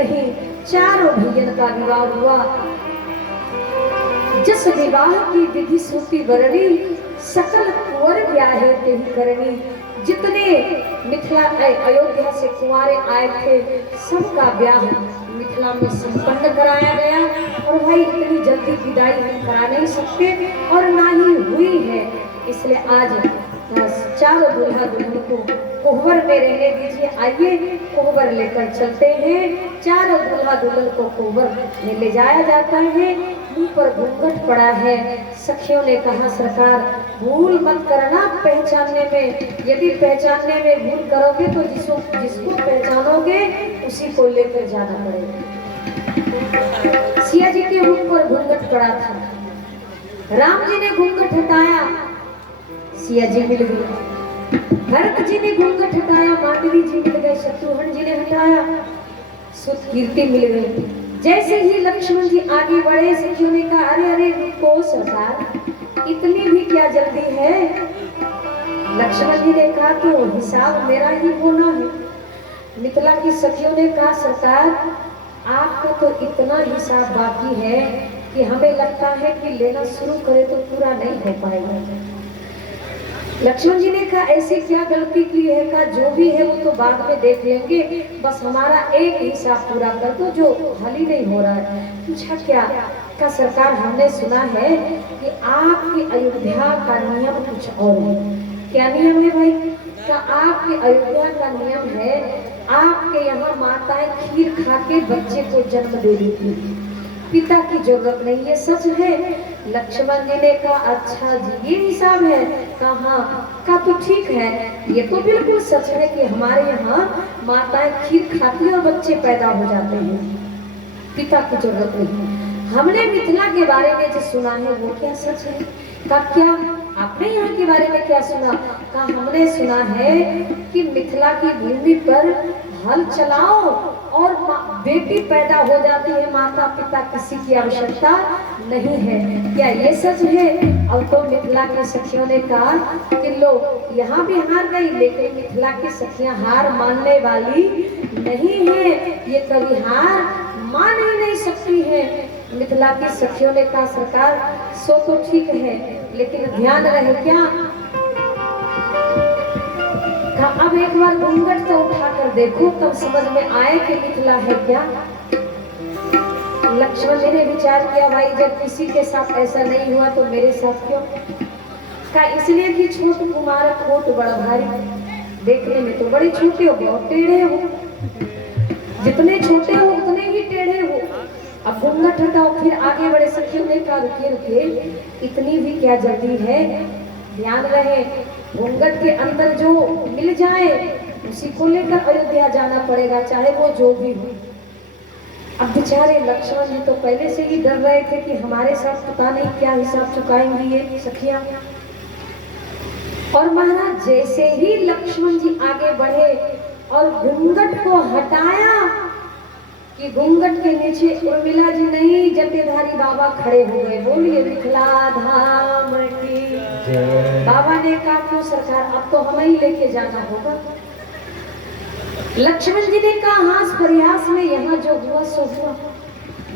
नहीं, चारों भैयन का विवाह हुआ। जिस विवाह की विधि सूती वरणी, सकल कुंवर ब्याहे तेहि करनी। जितने मिथिला अयोध्या से कुंवारे आए थे, सबका ब्याह मिथिला में संपन्न कराया गया। और भाई इतनी जल्दी विदाई हम करा नहीं सकते और ना ही हुई है, इसलिए आज चारों दूल्हा दुल्हन को कोहबर में रहने दीजिए। आइए कोहबर लेकर चलते हैं। चारों दूल्हा दुल्हन को कोहबर में ले जाया जाता है। मुंह पर घूंघट पड़ा है। सखियों ने कहा सरकार भूल मत करना पहचानने में, यदि पहचानने में भूल करोगे तो जिसको पहचानोगे उसी को लेकर जाना पड़ेगा। सिया जी के मुंह पर घूंघट पड़ा था। राम जी ने घूंघट हटाया, सिया जी मिल गई। भरत जी ने घूंघट हटाया, मांडवी जी मिल गए। शत्रुघ्न जी ने हटाया, सुत कीर्ति मिल गई। जैसे ही लक्ष्मण जी आगे बढ़े, सखियों ने कहा अरे अरे रुको सरकार, इतनी भी क्या जल्दी है। लक्ष्मण जी ने कहा तो हिसाब मेरा ही होना है। मिथिला की सखियों ने कहा सरकार आपका तो इतना हिसाब बाकी है कि हमें लगता है कि लेना शुरू करे तो पूरा नहीं हो पाएगा। लक्ष्मण जी ने कहा ऐसी क्या गलती की है, कहा जो भी है वो तो बाद में देख लेंगे, बस हमारा एक हिसाब पूरा कर दो जो हल ही नहीं हो रहा है। पूछा क्या, का सरकार हमने सुना है कि आपकी अयोध्या का नियम कुछ और है। क्या नियम है भाई? का आपके अयोध्या का नियम है आपके यहाँ माताएं खीर खा के बच्चे को जन्म दे देती थी, पिता की जरूरत नहीं, ये सच है? लक्ष्मण जी ने कहा अच्छा जी ये हिसाब है। कहा का तो ठीक है, ये तो बिल्कुल सच है कि हमारे यहाँ माताएं खीर खाती हैं और बच्चे पैदा हो जाते हैं, पिता की जरूरत नहीं। हमने मिथिला के बारे में जो सुना है वो क्या सच है? का क्या आपने यहाँ के बारे में क्या सुना? का हमने सुना है कि मिथिला की भूमि पर हल चलाओ और बेटी पैदा हो जाती है, माता पिता किसी की आवश्यकता नहीं है। क्या ये सच है? और तो मिथिला की सखियों ने कहा कि लोग यहाँ भी हार गई, लेकिन मिथिला की सखियां हार मानने वाली नहीं है, ये कभी हार मान ही नहीं सकती है। मिथिला की सखियों ने कहा सरकार सो तो ठीक है, लेकिन ध्यान रहे क्या, अब एक बार घूंघट तो उठाकर देखो तब समझ में आए कि मिथिला है क्या। लक्ष्मण जी ने विचार किया भाई जब किसी के साथ ऐसा नहीं हुआ तो मेरे साथ क्यों? का इसलिए कि छोट कुमार खोट बड़ा भारी, देखने में तो बड़े छोटे हो, बहुत टेढ़े हो, जितने छोटे हो उतने ही टेढ़े हो। अब घूंघट हटाओ, फिर आगे बढ़े। सखियों ने कहा रुकिए रुकिए, इतनी भी क्या जल्दी है, ध्यान रहे घूंघट के अंदर जो मिल जाए उसी को लेकर अयोध्या जाना पड़ेगा, चाहे वो जो भी हो। अब बेचारे लक्ष्मण जी तो पहले से ही डर रहे थे कि हमारे साथ पता नहीं क्या हिसाब चुकाएंगी ये सखियां। और महाराज जैसे ही लक्ष्मण जी आगे बढ़े और घूंघट को हटाया कि घूंघट के नीचे उर्मिला जी नहीं जटेधारी बाबा खड़े हो गए। बोलिए मिथिला धाम की। बाबा ने कहा क्यों सरकार, अब तो हमें ही लेके जाना होगा। लक्ष्मण जी ने कहा हास प्रयास में यहाँ जो हुआ सो हुआ,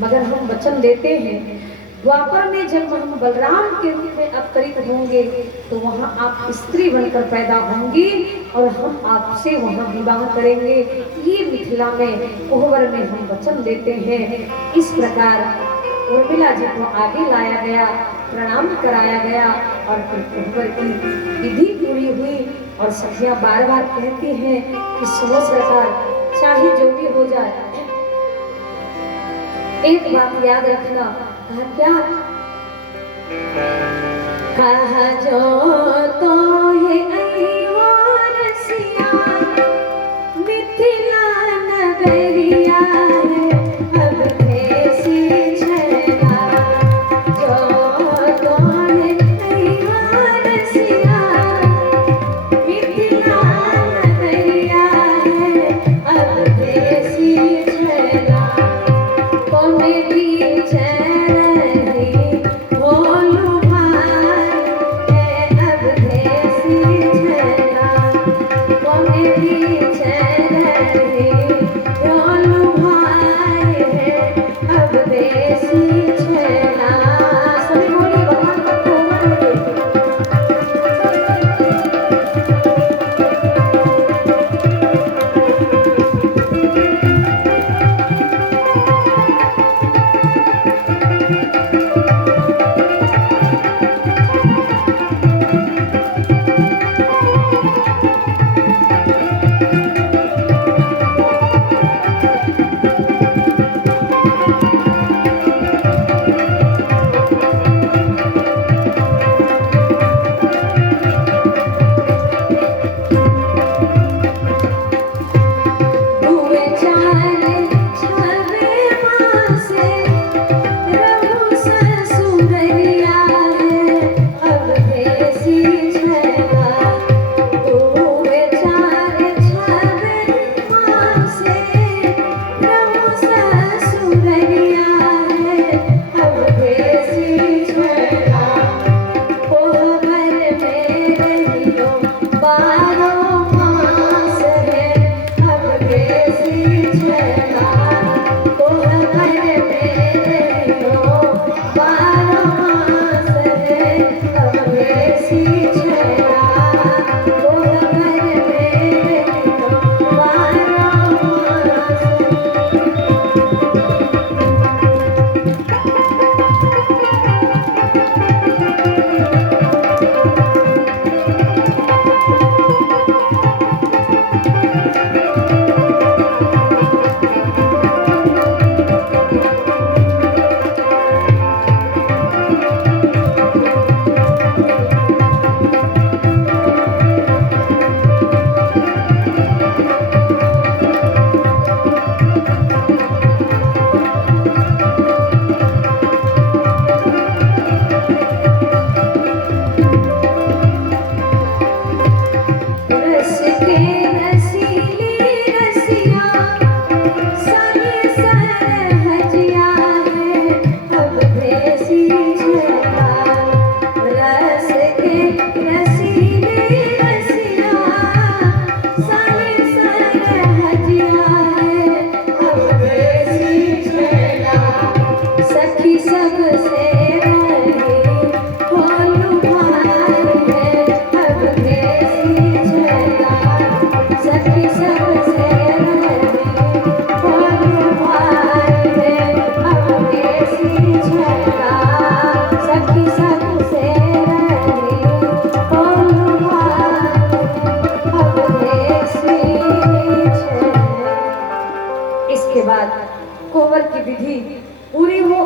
मगर हम वचन देते हैं द्वापर में जब हम बलराम के रूप में अवतरित होंगे तो वहाँ आप स्त्री बनकर पैदा होंगी और हम आपसे वहाँ विवाह करेंगे। ये मिथिला में कोहबर में हम वचन देते हैं। इस प्रकार उर्मिला जी को आगे लाया गया, प्रणाम कराया गया और फिर कोहबर की विधि पूरी हुई। और सखियां बार बार कहती हैं कि सुनो सरकार चाहे जो भी हो जाए एक बात याद रखना। कहा क्या? कहा जो तो है रसिया मिथिला नगरिया है अब कैसी छला, जो तो है रसिया मिथिला नगरिया है अब कैसी छला, तो मेरी Bye.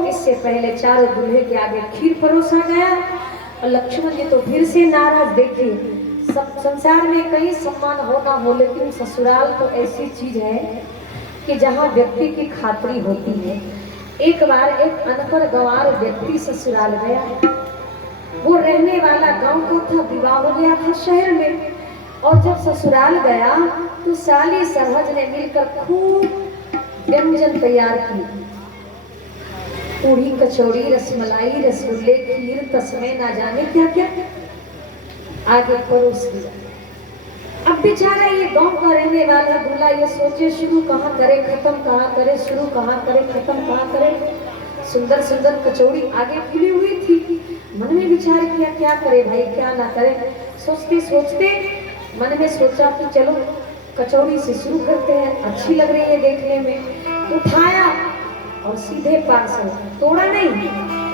इससे पहले चारों दूल्हे के आगे खीर परोसा गया और लक्ष्मण जी तो फिर से नाराज। देखिए सब संसार में कहीं सम्मान हो ना हो, लेकिन ससुराल तो ऐसी चीज है कि जहाँ व्यक्ति की खातिरी होती है। एक बार एक अनपढ़ गंवार व्यक्ति ससुराल गया। वो रहने वाला गांव का था, विवाह हो गया था शहर में, और जब ससुराल गया तो साली सरहज ने मिलकर खूब व्यंजन तैयार की। पूरी, कचौड़ी, रसमलाई, रसगुल्ले, खीर, तस्मे, ना जाने क्या क्या आगे परोस दिया। अब बेचारा ये गांव का रहने वाला दूल्हा ये सोचे शुरू कहाँ करे खत्म कहाँ करे, शुरू कहाँ करे खत्म कहाँ करे। सुंदर सुंदर कचौड़ी आगे खुली हुई थी। मन में विचार किया क्या करे भाई क्या ना करे। सोचते सोचते मन में सोचा कि चलो कचौड़ी से शुरू करते हैं, अच्छी लग रही है देखने में। उठाया और सीधे पार्सल, तोड़ा नहीं,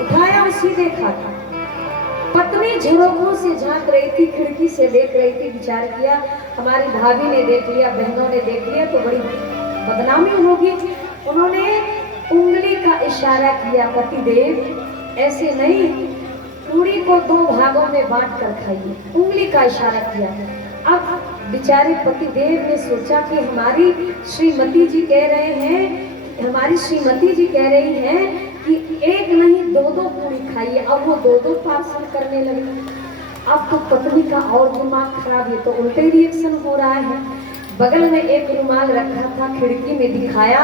उठाया और सीधे खाता। पत्नी झरोखों से झांक रही थी, खिड़की से देख रही थी। विचार किया हमारी भाभी ने देख लिया, बहनों ने देख लिया तो बड़ी बदनामी होगी। उन्होंने उंगली का इशारा किया, पतिदेव ऐसे नहीं, पूरी को 2 भागों में बांट कर खाइए। उंगली का इशारा किया। अब बेचारे पतिदेव ने सोचा कि हमारी श्रीमती जी कह रहे हैं, हमारी श्रीमती जी कह रही हैं कि एक नहीं 2-2 पूरी खाइए। अब वो 2-2 पार्सल करने लगे। अब तो पत्नी का और दिमाग खराब, ये तो उल्टे रिएक्शन हो रहा है। बगल में एक रुमाल रखा था, खिड़की में दिखाया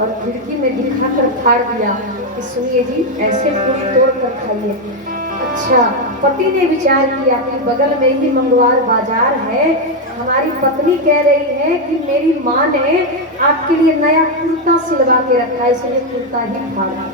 और खिड़की में दिखाकर फाड़ दिया कि सुनिए जी ऐसे पूरी तोड़ कर खाइए। अच्छा, पति ने विचार किया कि बगल में ही मंगवार बाजार है, हमारी पत्नी कह रही है कि मेरी माँ ने आपके लिए नया कुर्ता सिलवा के रखा है, इसलिए कुर्ता ही फाड़ा।